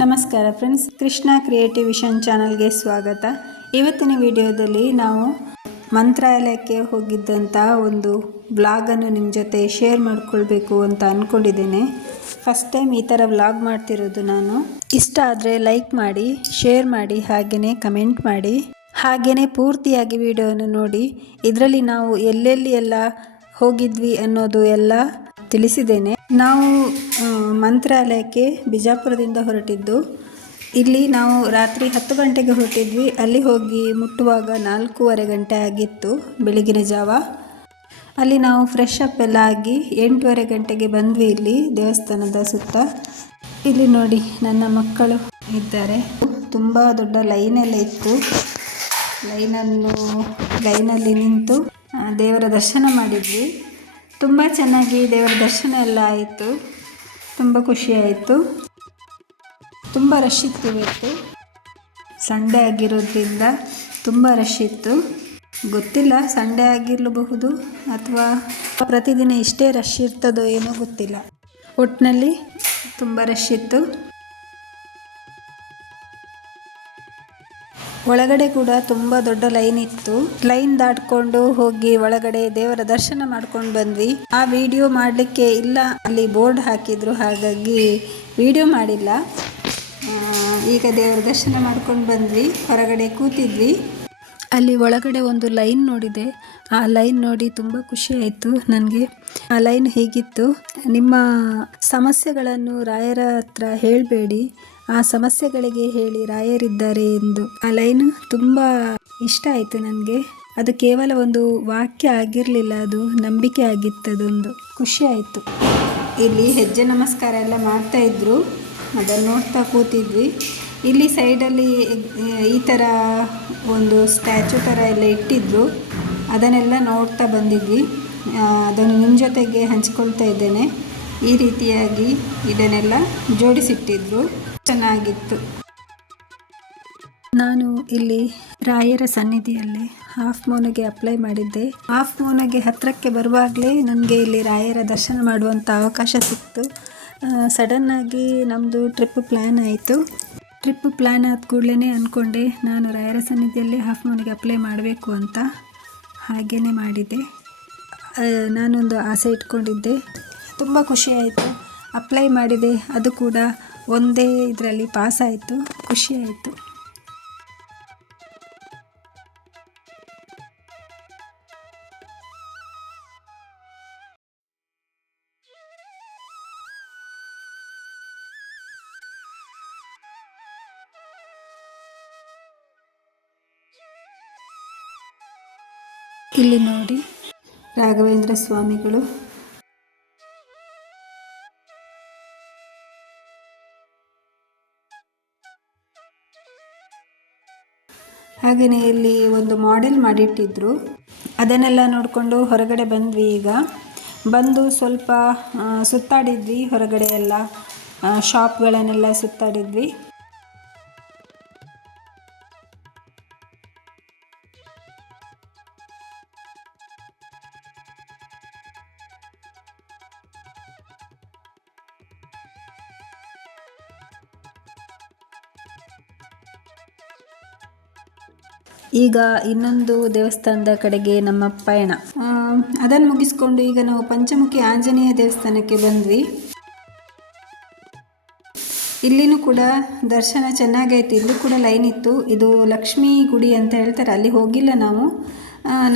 ನಮಸ್ಕಾರ friends, Krishna creative vision ಚಾನಲ್ಗೆ ಸ್ವಾಗತ. ಇವತ್ತಿನ ವಿಡಿಯೋದಲ್ಲಿ ನಾವು ಮಂತ್ರಾಲಯಕ್ಕೆ ಹೋಗಿದ್ದಂಥ ಒಂದು ವ್ಲಾಗನ್ನು ನಿಮ್ಮ ಜೊತೆ ಶೇರ್ ಮಾಡ್ಕೊಳ್ಬೇಕು ಅಂತ ಅಂದ್ಕೊಂಡಿದ್ದೇನೆ. ಫಸ್ಟ್ ಟೈಮ್ ಈ ಥರ ವ್ಲಾಗ್ ಮಾಡ್ತಿರೋದು ನಾನು. ಇಷ್ಟ ಆದರೆ ಲೈಕ್ ಮಾಡಿ, ಶೇರ್ ಮಾಡಿ, ಹಾಗೆಯೇ ಕಮೆಂಟ್ ಮಾಡಿ, ಹಾಗೆಯೇ ಪೂರ್ತಿಯಾಗಿ ವಿಡಿಯೋವನ್ನು ನೋಡಿ. ಇದರಲ್ಲಿ ನಾವು ಎಲ್ಲೆಲ್ಲಿ ಎಲ್ಲ ಹೋಗಿದ್ವಿ ಅನ್ನೋದು ಎಲ್ಲ ತಿಳಿಸಿದ್ದೇನೆ. ನಾವು ಮಂತ್ರಾಲಯಕ್ಕೆ ಬಿಜಾಪುರದಿಂದ ಹೊರಟಿದ್ದು. ಇಲ್ಲಿ ನಾವು ರಾತ್ರಿ 10 ಗಂಟೆಗೆ ಹೊರಟಿದ್ವಿ. ಅಲ್ಲಿ ಹೋಗಿ ಮುಟ್ಟುವಾಗ 4:15 ಗಂಟೆ ಆಗಿತ್ತು, ಬೆಳಗಿನ ಜಾವ. ಅಲ್ಲಿ ನಾವು ಫ್ರೆಶ್ ಅಪ್ ಎಲ್ಲ ಆಗಿ 8:15 ಗಂಟೆಗೆ ಬಂದ್ವಿ ಇಲ್ಲಿ ದೇವಸ್ಥಾನದ ಸುತ್ತ. ಇಲ್ಲಿ ನೋಡಿ ನನ್ನ ಮಕ್ಕಳು ಇದ್ದಾರೆ. ತುಂಬ ದೊಡ್ಡ ಲೈನೆಲ್ಲ ಇತ್ತು. ಲೈನಲ್ಲಿ ನಿಂತು ದೇವರ ದರ್ಶನ ಮಾಡಿದ್ವಿ. ತುಂಬ ಚೆನ್ನಾಗಿ ದೇವರ ದರ್ಶನ ಎಲ್ಲ ಆಯಿತು. ತುಂಬ ಖುಷಿಯಾಯಿತು. ತುಂಬ ರಶ್ ಇತ್ತು. ಇವತ್ತು ಸಂಡೇ ಆಗಿರೋದ್ರಿಂದ ತುಂಬ ರಶ್ ಇತ್ತು. ಗೊತ್ತಿಲ್ಲ, ಸಂಡೇ ಆಗಿರಲೂಬಹುದು ಅಥವಾ ಪ್ರತಿದಿನ ಇಷ್ಟೇ ರಶ್ ಇರ್ತದೋ ಏನೋ ಗೊತ್ತಿಲ್ಲ. ಒಟ್ಟಿನಲ್ಲಿ ತುಂಬ ರಶ್ ಇತ್ತು. ಒಳಗಡೆ ಕೂಡ ತುಂಬ ದೊಡ್ಡ ಲೈನ್ ಇತ್ತು. ಲೈನ್ ದಾಟ್ಕೊಂಡು ಹೋಗಿ ಒಳಗಡೆ ದೇವರ ದರ್ಶನ ಮಾಡ್ಕೊಂಡು ಬಂದ್ವಿ. ಆ ವಿಡಿಯೋ ಮಾಡಲಿಕ್ಕೆ ಇಲ್ಲ, ಅಲ್ಲಿ ಬೋರ್ಡ್ ಹಾಕಿದ್ರು, ಹಾಗಾಗಿ ವಿಡಿಯೋ ಮಾಡಿಲ್ಲ. ಈಗ ದೇವರ ದರ್ಶನ ಮಾಡ್ಕೊಂಡು ಬಂದ್ವಿ. ಹೊರಗಡೆ ಕೂತಿದ್ವಿ. ಅಲ್ಲಿ ಒಳಗಡೆ ಒಂದು ಲೈನ್ ನೋಡಿದೆ. ಆ ಲೈನ್ ನೋಡಿ ತುಂಬ ಖುಷಿ ಆಯಿತು ನನಗೆ. ಆ ಲೈನ್ ಹೇಗಿತ್ತು, ನಿಮ್ಮ ಸಮಸ್ಯೆಗಳನ್ನು ರಾಯರ ಹತ್ರ ಹೇಳಬೇಡಿ, ಆ ಸಮಸ್ಯೆಗಳಿಗೆ ಹೇಳಿ ರಾಯರಿದ್ದಾರೆ ಎಂದು. ಆ ಲೈನ್ ತುಂಬ ಇಷ್ಟ ಆಯಿತು ನನಗೆ. ಅದು ಕೇವಲ ಒಂದು ವಾಕ್ಯ ಆಗಿರಲಿಲ್ಲ, ಅದು ನಂಬಿಕೆ ಆಗಿತ್ತು. ಅದೊಂದು ಖುಷಿ ಆಯಿತು. ಇಲ್ಲಿ ಹೆಜ್ಜೆ ನಮಸ್ಕಾರ ಎಲ್ಲ ಮಾಡ್ತಾಯಿದ್ರು, ಅದನ್ನು ನೋಡ್ತಾ ಕೂತಿದ್ವಿ. ಇಲ್ಲಿ ಸೈಡಲ್ಲಿ ಈ ಥರ ಒಂದು ಸ್ಟ್ಯಾಚು ಥರ ಎಲ್ಲ ಇಟ್ಟಿದ್ರು, ಅದನ್ನೆಲ್ಲ ನೋಡ್ತಾ ಬಂದಿದ್ವಿ. ಅದನ್ನು ನಿಮ್ಮ ಜೊತೆಗೆ ಹಂಚಿಕೊಳ್ತಾ ಇದ್ದೇನೆ. ಈ ರೀತಿಯಾಗಿ ಇದನ್ನೆಲ್ಲ ಜೋಡಿಸಿಟ್ಟಿದ್ರು, ಚೆನ್ನಾಗಿತ್ತು. ನಾನು ಇಲ್ಲಿ ರಾಯರ ಸನ್ನಿಧಿಯಲ್ಲಿ ಹಾಫ್ ಮೂನಿಗೆ ಅಪ್ಲೈ ಮಾಡಿದ್ದೆ. ಹಾಫ್ ಮೂನಿಗೆ ಹತ್ತಿರಕ್ಕೆ ಬರುವಾಗಲೇ ನನಗೆ ಇಲ್ಲಿ ರಾಯರ ದರ್ಶನ ಮಾಡುವಂಥ ಅವಕಾಶ ಸಿಕ್ತು. ಸಡನ್ನಾಗಿ ನಮ್ಮದು ಟ್ರಿಪ್ ಪ್ಲ್ಯಾನ್ ಆಯಿತು. ಟ್ರಿಪ್ ಪ್ಲ್ಯಾನ್ ಆದ ಕೂಡಲೇ ಅಂದ್ಕೊಂಡೆ ನಾನು ರಾಯರ ಸನ್ನಿಧಿಯಲ್ಲಿ ಹಾಫ್ ಮೂನಿಗೆ ಅಪ್ಲೈ ಮಾಡಬೇಕು ಅಂತ. ಹಾಗೆಯೇ ಮಾಡಿದ್ದೆ. ನಾನೊಂದು ಆಸೆ ಇಟ್ಕೊಂಡಿದ್ದೆ. ತುಂಬ ಖುಷಿಯಾಯಿತು. ಅಪ್ಲೈ ಮಾಡಿದೆ, ಅದು ಕೂಡ ಒಂದೇ ಇದರಲ್ಲಿ ಪಾಸ್ ಆಯಿತು. ಖುಷಿಯಾಯಿತು. ಇಲ್ಲಿ ನೋಡಿ ರಾಘವೇಂದ್ರ ಸ್ವಾಮಿಗಳು. ಹಾಗೆಯೇ ಇಲ್ಲಿ ಒಂದು ಮಾಡೆಲ್ ಮಾಡಿಟ್ಟಿದ್ರು, ಅದನ್ನೆಲ್ಲ ನೋಡಿಕೊಂಡು ಹೊರಗಡೆ ಬಂದ್ವಿ. ಈಗ ಬಂದು ಸ್ವಲ್ಪ ಸುತ್ತಾಡಿದ್ವಿ. ಹೊರಗಡೆ ಎಲ್ಲ ಶಾಪ್ಗಳನ್ನೆಲ್ಲ ಸುತ್ತಾಡಿದ್ವಿ. ಈಗ ಇನ್ನೊಂದು ದೇವಸ್ಥಾನದ ಕಡೆಗೆ ನಮ್ಮ ಪಯಣ. ಅದನ್ನು ಮುಗಿಸ್ಕೊಂಡು ಈಗ ನಾವು ಪಂಚಮುಖಿ ಆಂಜನೇಯ ದೇವಸ್ಥಾನಕ್ಕೆ ಬಂದ್ವಿ. ಇಲ್ಲಿನೂ ಕೂಡ ದರ್ಶನ ಚೆನ್ನಾಗೈತಿ. ಇಲ್ಲೂ ಕೂಡ ಲೈನ್ ಇತ್ತು. ಇದು ಲಕ್ಷ್ಮೀ ಗುಡಿ ಅಂತ ಹೇಳ್ತಾರೆ, ಅಲ್ಲಿ ಹೋಗಿಲ್ಲ ನಾವು.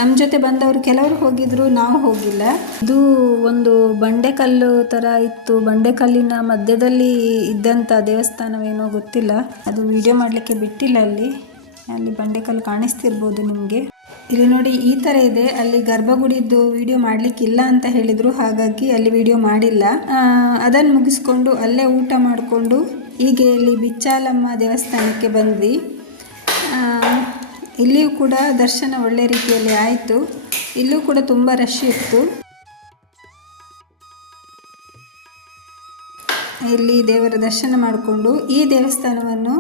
ನಮ್ಮ ಜೊತೆ ಬಂದವರು ಕೆಲವರು ಹೋಗಿದ್ರು, ನಾವು ಹೋಗಿಲ್ಲ. ಇದು ಒಂದು ಬಂಡೆಕಲ್ಲು ಥರ ಇತ್ತು. ಬಂಡೆಕಲ್ಲಿನ ಮಧ್ಯದಲ್ಲಿ ಇದ್ದಂಥ ದೇವಸ್ಥಾನವೇನೋ ಗೊತ್ತಿಲ್ಲ, ಅದು ವಿಡಿಯೋ ಮಾಡಲಿಕ್ಕೆ ಬಿಟ್ಟಿಲ್ಲ. ಅಲ್ಲಿ ಬಂಡೆಕಲ್ಲು ಕಾಣಿಸ್ತಿರ್ಬೋದು ನಿಮಗೆ. ಇಲ್ಲಿ ನೋಡಿ ಈ ಥರ ಇದೆ. ಅಲ್ಲಿ ಗರ್ಭಗುಡಿದ್ದು ವಿಡಿಯೋ ಮಾಡಲಿಕ್ಕಿಲ್ಲ ಅಂತ ಹೇಳಿದರು, ಹಾಗಾಗಿ ಅಲ್ಲಿ ವಿಡಿಯೋ ಮಾಡಿಲ್ಲ. ಅದನ್ನು ಮುಗಿಸ್ಕೊಂಡು ಅಲ್ಲೇ ಊಟ ಮಾಡಿಕೊಂಡು ಹೀಗೆ ಇಲ್ಲಿ ಬಿಚ್ಚಾಲಮ್ಮ ದೇವಸ್ಥಾನಕ್ಕೆ ಬಂದ್ವಿ. ಇಲ್ಲಿಯೂ ಕೂಡ ದರ್ಶನ ಒಳ್ಳೆ ರೀತಿಯಲ್ಲಿ ಆಯಿತು. ಇಲ್ಲೂ ಕೂಡ ತುಂಬ ರಶ್ ಇತ್ತು. ಇಲ್ಲಿ ದೇವರ ದರ್ಶನ ಮಾಡಿಕೊಂಡು ಈ ದೇವಸ್ಥಾನವನ್ನು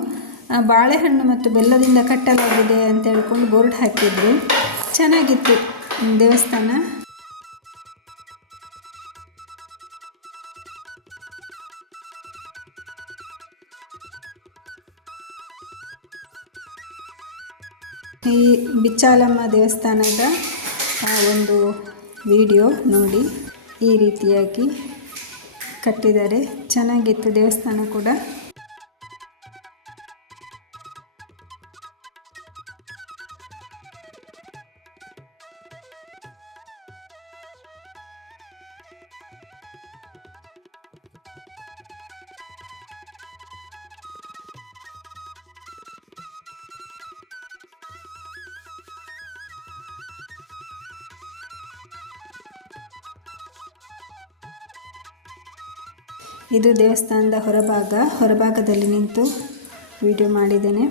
ಬಾಳೆಹಣ್ಣು ಮತ್ತು ಬೆಲ್ಲದಿಂದ ಕಟ್ಟಲಾಗಿದೆ ಅಂತ ಹೇಳ್ಕೊಂಡು ಬೋರ್ಡ್ ಹಾಕಿದ್ರು. ಚೆನ್ನಾಗಿತ್ತು ದೇವಸ್ಥಾನ. ಈ ಬಿಚ್ಚಾಲಮ್ಮ ದೇವಸ್ಥಾನದ ಒಂದು ವಿಡಿಯೋ ನೋಡಿ. ಈ ರೀತಿಯಾಗಿ ಕಟ್ಟಿದ್ದಾರೆ, ಚೆನ್ನಾಗಿತ್ತು ದೇವಸ್ಥಾನ ಕೂಡ. ಇದು ದೇವಸ್ಥಾನದ ಹೊರಭಾಗದಲ್ಲಿ ನಿಂತು ವಿಡಿಯೋ ಮಾಡಿದ್ದೇನೆ.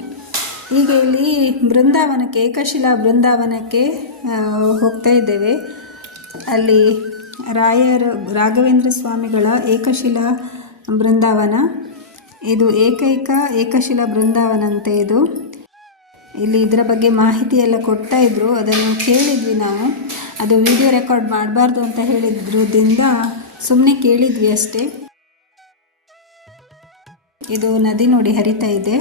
ಈಗ ಇಲ್ಲಿ ಬೃಂದಾವನಕ್ಕೆ, ಏಕಶಿಲಾ ಬೃಂದಾವನಕ್ಕೆ ಹೋಗ್ತಾ ಇದ್ದೇವೆ. ಅಲ್ಲಿ ರಾಘವೇಂದ್ರ ಸ್ವಾಮಿಗಳ ಏಕಶಿಲಾ ಬೃಂದಾವನ. ಇದು ಏಕಶಿಲಾ ಬೃಂದಾವನ ಅಂತೆ ಇದು. ಇಲ್ಲಿ ಇದರ ಬಗ್ಗೆ ಮಾಹಿತಿ ಎಲ್ಲ ಕೊಡ್ತಾ ಇದ್ರು, ಅದನ್ನು ಕೇಳಿದ್ವಿ ನಾವು. ಅದು ವಿಡಿಯೋ ರೆಕಾರ್ಡ್ ಮಾಡಬಾರ್ದು ಅಂತ ಹೇಳಿದ್ರಿಂದ ಸುಮ್ಮನೆ ಕೇಳಿದ್ವಿ ಅಷ್ಟೇ. ಇದು ನದಿ ನೋಡಿ ಹರಿತಾ ಇದೆ.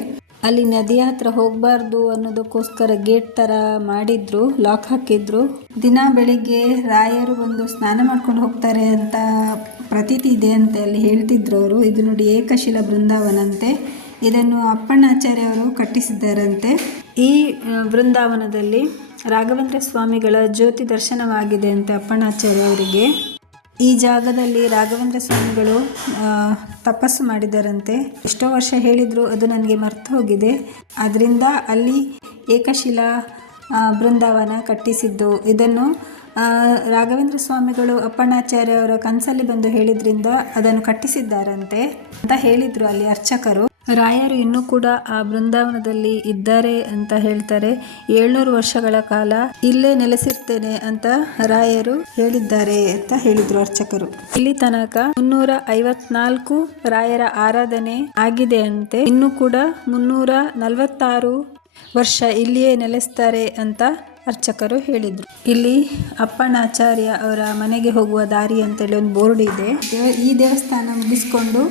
ಅಲ್ಲಿ ನದಿಯ ಹತ್ರ ಹೋಗಬಾರ್ದು ಅನ್ನೋದಕ್ಕೋಸ್ಕರ ಗೇಟ್ ಥರ ಮಾಡಿದ್ರು, ಲಾಕ್ ಹಾಕಿದ್ರು. ದಿನ ಬೆಳಿಗ್ಗೆ ರಾಯರು ಬಂದು ಸ್ನಾನ ಮಾಡ್ಕೊಂಡು ಹೋಗ್ತಾರೆ ಅಂತ ಪ್ರತೀತಿ ಇದೆ ಅಂತ ಅಲ್ಲಿ ಹೇಳ್ತಿದ್ರು ಅವರು. ಇದು ನೋಡಿ ಏಕಶಿಲಾ ಬೃಂದಾವನಂತೆ. ಇದನ್ನು ಅಪ್ಪಣ್ಣಾಚಾರ್ಯ ಅವರು ಕಟ್ಟಿಸಿದ್ದಾರಂತೆ. ಈ ಬೃಂದಾವನದಲ್ಲಿ ರಾಘವೇಂದ್ರ ಸ್ವಾಮಿಗಳ ಜ್ಯೋತಿ ದರ್ಶನವಾಗಿದೆ ಅಂತೆ ಅಪ್ಪಣ್ಣಾಚಾರ್ಯ ಅವರಿಗೆ. ಈ ಜಾಗದಲ್ಲಿ ರಾಘವೇಂದ್ರ ಸ್ವಾಮಿಗಳು ತಪಸ್ಸು ಮಾಡಿದಾರಂತೆ. ಎಷ್ಟೋ ವರ್ಷ ಹೇಳಿದ್ರು, ಅದು ನನಗೆ ಮರ್ತು ಹೋಗಿದೆ. ಅದರಿಂದ ಅಲ್ಲಿ ಏಕಶಿಲಾ ಬೃಂದಾವನ ಕಟ್ಟಿಸಿದ್ದು. ಇದನ್ನು ರಾಘವೇಂದ್ರ ಸ್ವಾಮಿಗಳು ಅಪ್ಪಣ್ಣಾಚಾರ್ಯ ಅವರ ಕನಸಲ್ಲಿ ಬಂದು ಹೇಳಿದ್ರಿಂದ ಅದನ್ನು ಕಟ್ಟಿಸಿದ್ದಾರಂತೆ ಅಂತ ಹೇಳಿದರು ಅಲ್ಲಿ ಅರ್ಚಕರು. ರಾಯರು ಇನ್ನೂ ಕೂಡ ಆ ಬೃಂದಾವನದಲ್ಲಿ ಇದ್ದಾರೆ ಅಂತ ಹೇಳ್ತಾರೆ. 700 ವರ್ಷಗಳ ಕಾಲ ಇಲ್ಲೇ ನೆಲೆಸಿರ್ತೇನೆ ಅಂತ ರಾಯರು ಹೇಳಿದ್ದಾರೆ ಅಂತ ಹೇಳಿದ್ರು ಅರ್ಚಕರು. ಇಲ್ಲಿ ತನಕ 354 ರಾಯರ ಆರಾಧನೆ ಆಗಿದೆ ಅಂತೆ. ಇನ್ನೂ ಕೂಡ 346 ವರ್ಷ ಇಲ್ಲಿಯೇ ನೆಲೆಸ್ತಾರೆ ಅಂತ ಅರ್ಚಕರು ಹೇಳಿದ್ರು. ಇಲ್ಲಿ ಅಪ್ಪಣ್ಣಾಚಾರ್ಯ ಅವರ ಮನೆಗೆ ಹೋಗುವ ದಾರಿ ಅಂತೇಳಿ ಒಂದು ಬೋರ್ಡ್ ಇದೆ. ಈ ದೇವಸ್ಥಾನ ಮುಗಿಸ್ಕೊಂಡು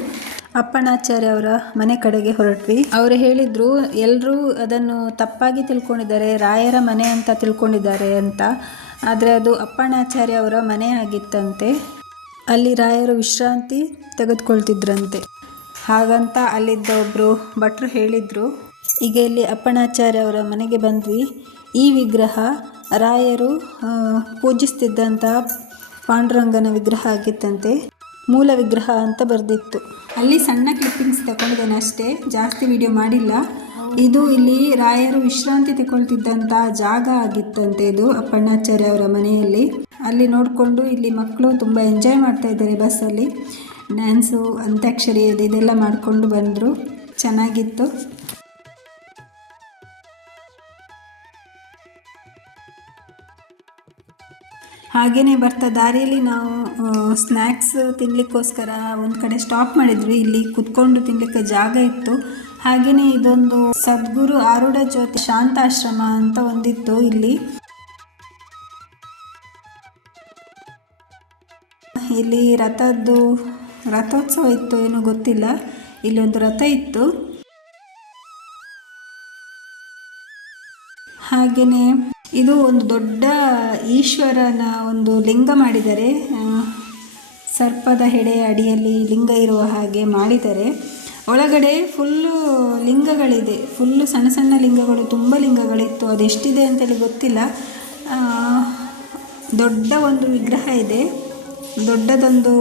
ಅಪ್ಪಣ್ಣಾಚಾರ್ಯ ಅವರ ಮನೆ ಕಡೆಗೆ ಹೊರಟ್ವಿ. ಅವರು ಹೇಳಿದ್ರು, ಎಲ್ಲರೂ ಅದನ್ನು ತಪ್ಪಾಗಿ ತಿಳ್ಕೊಂಡಿದ್ದಾರೆ, ರಾಯರ ಮನೆ ಅಂತ ತಿಳ್ಕೊಂಡಿದ್ದಾರೆ ಅಂತ. ಆದರೆ ಅದು ಅಪ್ಪಣ್ಣಾಚಾರ್ಯ ಅವರ ಮನೆ ಆಗಿತ್ತಂತೆ. ಅಲ್ಲಿ ರಾಯರು ವಿಶ್ರಾಂತಿ ತೆಗೆದುಕೊಳ್ತಿದ್ರಂತೆ. ಹಾಗಂತ ಅಲ್ಲಿದ್ದ ಒಬ್ಬರು ಭಟ್ರು ಹೇಳಿದರು. ಈಗ ಇಲ್ಲಿ ಅಪ್ಪಣ್ಣಾಚಾರ್ಯ ಅವರ ಮನೆಗೆ ಬಂದ್ವಿ. ಈ ವಿಗ್ರಹ ರಾಯರು ಪೂಜಿಸ್ತಿದ್ದಂಥ ಪಾಂಡುರಂಗನ ವಿಗ್ರಹ ಆಗಿತ್ತಂತೆ. ಮೂಲ ವಿಗ್ರಹ ಅಂತ ಬರೆದಿತ್ತು. ಅಲ್ಲಿ ಸಣ್ಣ ಕ್ಲಿಪ್ಪಿಂಗ್ಸ್ ತಗೊಂಡಿದ್ದೇನೆ ಅಷ್ಟೇ, ಜಾಸ್ತಿ ವಿಡಿಯೋ ಮಾಡಿಲ್ಲ. ಇದು ಇಲ್ಲಿ ರಾಯರು ವಿಶ್ರಾಂತಿ ತಗೊಳ್ತಿದ್ದಂಥ ಜಾಗ ಆಗಿತ್ತಂತೆ ಇದು ಅಪ್ಪಣ್ಣಾಚಾರ್ಯ ಅವರ ಮನೆಯಲ್ಲಿ. ಅಲ್ಲಿ ನೋಡಿಕೊಂಡು ಇಲ್ಲಿ ಮಕ್ಕಳು ತುಂಬ ಎಂಜಾಯ್ ಮಾಡ್ತಾ ಇದ್ದಾರೆ. ಬಸ್ಸಲ್ಲಿ ಡ್ಯಾನ್ಸು, ಅಂತ್ಯಾಕ್ಷರಿ ಇದೆಲ್ಲ ಮಾಡಿಕೊಂಡು ಬಂದರು. ಚೆನ್ನಾಗಿತ್ತು. ಹಾಗೆಯೇ ಬರ್ತಾ ದಾರಿಯಲ್ಲಿ ನಾವು ಸ್ನ್ಯಾಕ್ಸ್ ತಿನ್ನಲಿಕ್ಕೋಸ್ಕರ ಒಂದು ಕಡೆ ಸ್ಟಾಪ್ ಮಾಡಿದ್ವಿ. ಇಲ್ಲಿ ಕುತ್ಕೊಂಡು ತಿನ್ನಲಿಕ್ಕೆ ಜಾಗ ಇತ್ತು. ಹಾಗೆಯೇ ಇದೊಂದು ಸದ್ಗುರು ಆರೂಢ ಜ್ಯೋತಿ ಶಾಂತಾಶ್ರಮ ಅಂತ ಒಂದಿತ್ತು. ಇಲ್ಲಿ ರಥೋತ್ಸವ ಇತ್ತು, ಏನೋ ಗೊತ್ತಿಲ್ಲ. ಇಲ್ಲಿ ಒಂದು ರಥ ಇತ್ತು. ಹಾಗೆಯೇ ಇದು ಒಂದು ದೊಡ್ಡ ಈಶ್ವರನ ಒಂದು ಲಿಂಗ ಮಾಡಿದ್ದಾರೆ. ಸರ್ಪದ ಹೆಡೆಯ ಅಡಿಯಲ್ಲಿ ಲಿಂಗ ಇರುವ ಹಾಗೆ ಮಾಡಿದ್ದಾರೆ. ಒಳಗಡೆ ಫುಲ್ಲು ಲಿಂಗಗಳಿದೆ, ಫುಲ್ಲು ಸಣ್ಣ ಸಣ್ಣ ಲಿಂಗಗಳು, ತುಂಬ ಲಿಂಗಗಳಿತ್ತು. ಅದೆಷ್ಟಿದೆ ಅಂತೇಳಿ ಗೊತ್ತಿಲ್ಲ. ದೊಡ್ಡ ಒಂದು ವಿಗ್ರಹ ಇದೆ, ದೊಡ್ಡದೊಂದು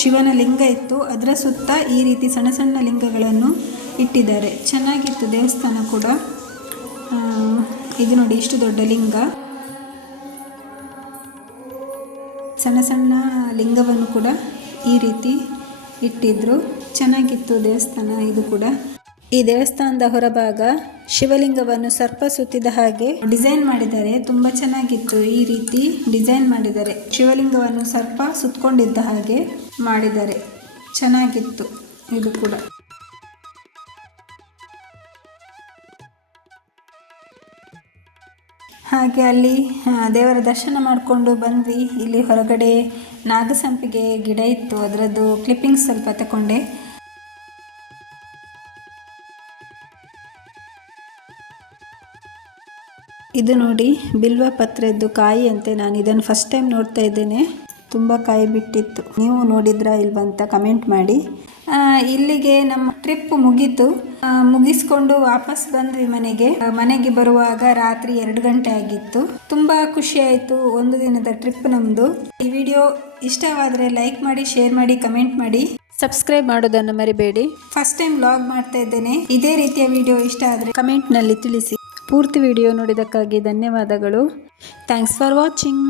ಶಿವನ ಲಿಂಗ ಇತ್ತು. ಅದರ ಸುತ್ತ ಈ ರೀತಿ ಸಣ್ಣ ಸಣ್ಣ ಲಿಂಗಗಳನ್ನು ಇಟ್ಟಿದ್ದಾರೆ. ಚೆನ್ನಾಗಿತ್ತು ದೇವಸ್ಥಾನ ಕೂಡ. ಇದು ನೋಡಿ, ಇಷ್ಟು ದೊಡ್ಡ ಲಿಂಗ, ಸಣ್ಣ ಸಣ್ಣ ಲಿಂಗವನ್ನು ಕೂಡ ಈ ರೀತಿ ಇಟ್ಟಿದ್ರು. ಚೆನ್ನಾಗಿತ್ತು ದೇವಸ್ಥಾನ ಇದು ಕೂಡ. ಈ ದೇವಸ್ಥಾನದ ಹೊರಭಾಗ ಶಿವಲಿಂಗವನ್ನು ಸರ್ಪ ಸುತ್ತಿದ ಹಾಗೆ ಡಿಸೈನ್ ಮಾಡಿದ್ದಾರೆ. ತುಂಬ ಚೆನ್ನಾಗಿತ್ತು. ಈ ರೀತಿ ಡಿಸೈನ್ ಮಾಡಿದ್ದಾರೆ. ಶಿವಲಿಂಗವನ್ನು ಸರ್ಪ ಸುತ್ತಕೊಂಡಿದ್ದ ಹಾಗೆ ಮಾಡಿದ್ದಾರೆ. ಚೆನ್ನಾಗಿತ್ತು ಇದು ಕೂಡ. ಹಾಗೆ ಅಲ್ಲಿ ದೇವರ ದರ್ಶನ ಮಾಡಿಕೊಂಡು ಬಂದ್ವಿ. ಇಲ್ಲಿ ಹೊರಗಡೆ ನಾಗಸಂಪಿಗೆ ಗಿಡ ಇತ್ತು, ಅದರದ್ದು ಕ್ಲಿಪ್ಪಿಂಗ್ಸ್ ಸ್ವಲ್ಪ ತಗೊಂಡೆ. ಇದು ನೋಡಿ ಬಿಲ್ವ ಪತ್ರೆದ್ದು ಕಾಯಿ ಅಂತೆ. ನಾನು ಇದನ್ನು ಫಸ್ಟ್ ಟೈಮ್ ನೋಡ್ತಾ ಇದ್ದೇನೆ. ತುಂಬ ಕಾಯಿ ಬಿಟ್ಟಿತ್ತು. ನೀವು ನೋಡಿದ್ರಾ ಇಲ್ವಂತ ಕಮೆಂಟ್ ಮಾಡಿ. ಇಲ್ಲಿಗೆ ನಮ್ಮ ಟ್ರಿಪ್ ಮುಗೀತು. ಮುಗಿಸ್ಕೊಂಡು ವಾಪಸ್ ಬಂದ್ವಿ ಮನೆಗೆ ಬರುವಾಗ ರಾತ್ರಿ 2 ಗಂಟೆ ಆಗಿತ್ತು. ತುಂಬ ಖುಷಿ ಆಯಿತು. ಒಂದು ದಿನದ ಟ್ರಿಪ್ ನಮ್ಮದು. ಈ ವಿಡಿಯೋ ಇಷ್ಟವಾದರೆ ಲೈಕ್ ಮಾಡಿ, ಶೇರ್ ಮಾಡಿ, ಕಮೆಂಟ್ ಮಾಡಿ, ಸಬ್ಸ್ಕ್ರೈಬ್ ಮಾಡೋದನ್ನು ಮರಿಬೇಡಿ. ಫಸ್ಟ್ ಟೈಮ್ ವ್ಲಾಗ್ ಮಾಡ್ತಾ ಇದ್ದೇನೆ. ಇದೇ ರೀತಿಯ ವಿಡಿಯೋ ಇಷ್ಟ ಆದರೆ ಕಮೆಂಟ್ನಲ್ಲಿ ತಿಳಿಸಿ. ಪೂರ್ತಿ ವಿಡಿಯೋ ನೋಡಿದ್ದಕ್ಕಾಗಿ ಧನ್ಯವಾದಗಳು. Thanks for watching.